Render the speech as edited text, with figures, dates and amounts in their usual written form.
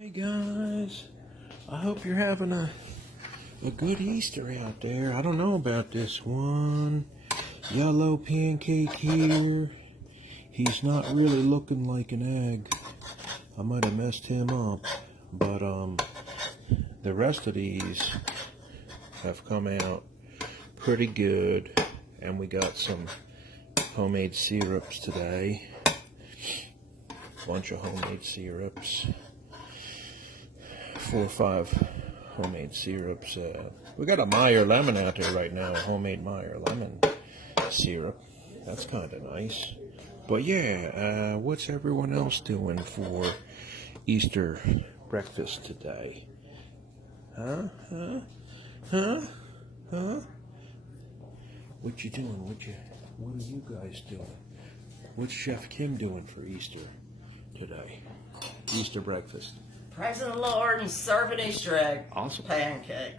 Hey guys, I hope you're having a good Easter out there. I don't know about this one. Yellow pancake here. He's not really looking like an egg. I might have messed him up. But the rest of these have come out pretty good. And we got some homemade syrups today. Bunch of homemade syrups. 4 or 5 homemade syrups. We got a Meyer lemon out there right now, a homemade Meyer lemon syrup. That's kind of nice. But yeah, what's everyone else doing for Easter breakfast today? Huh? What you doing? What are you guys doing? What's Chef Kim doing for Easter today? Easter breakfast. Praising the Lord and serving Easter egg Awesome. pancake.